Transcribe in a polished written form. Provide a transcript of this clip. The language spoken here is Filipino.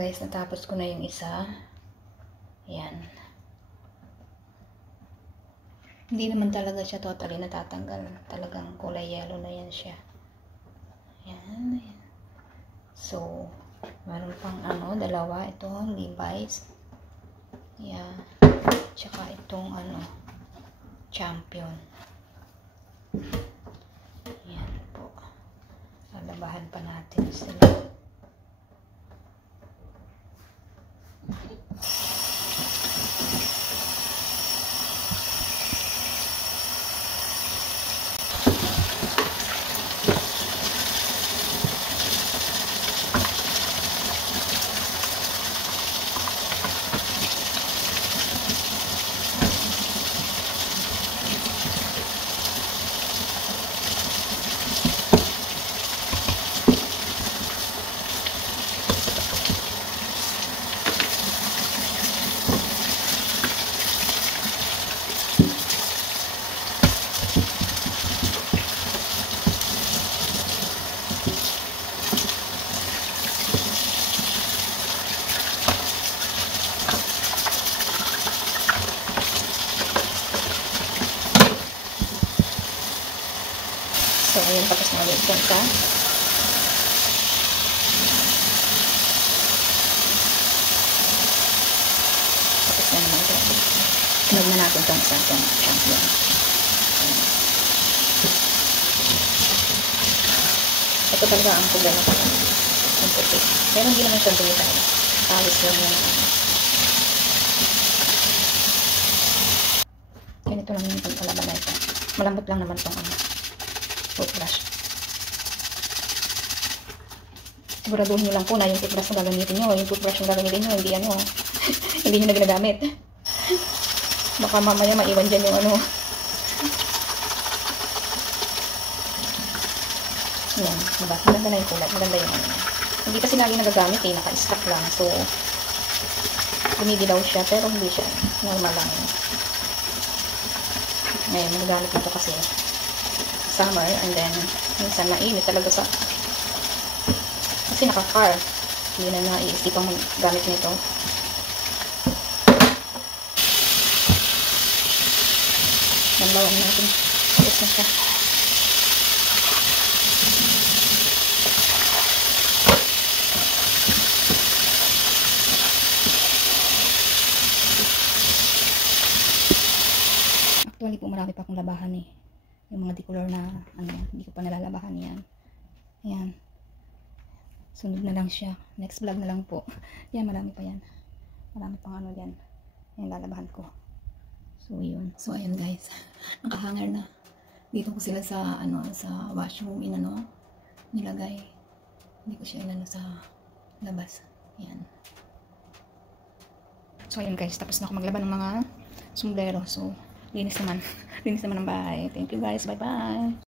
Guys, natapos ko na yung isa. Yan. Hindi naman talaga siya totally natatanggal. Talagang kulay yellow na yan siya. Yan. So, meron pang dalawa. Ito, Levi's. Yan. Tsaka itong Champion. Yan po. Lalabahan pa natin sila. So, ayan, tapos na ulit yan ka. Tapos na naman ito. Tunog na natin itong isang Champion. Ito talaga ang problema ko. Ang puti. Pero hindi naman siya dumi tayo. Palis lang yung ganito lang yung pagkalaban na ito. Malambot lang naman itong toothbrush. Siguraduhin nyo lang po na yung toothbrush na gagamitin nyo, yung toothbrush na gagamitin nyo, hindi hindi nyo na ginagamit. Baka mamaya maiwan dyan yung yan, diba? Maganda na yung kulay, maganda yung hindi kasi lagi nagagamit naka-stock lang, so bumibilaw siya, pero hindi siya normal lang. Ngayon, magagamit na ito kasi summer, and then minsan mainit talaga kasi naka-car, hindi na naiisip ang gamit nito. Nalawan natin, tapos na siya. Actually po marami pa akong labahan yung mga decolor na hindi ko pa nalalabahan yan. Ayan. Sunod na lang siya. Next vlog na lang po. Yan, marami pa yan. Marami pang yan. Yan, lalabahan ko. So, yun. So, ayan guys. Nakahanger na. Dito ko sila sa, sa washroom, nilagay. Hindi ko siya sa labas. Ayan. So, ayan guys. Tapos na ako maglaban ng mga sombrero. So, linis naman. Linis naman ang bahay. Thank you guys. Bye-bye.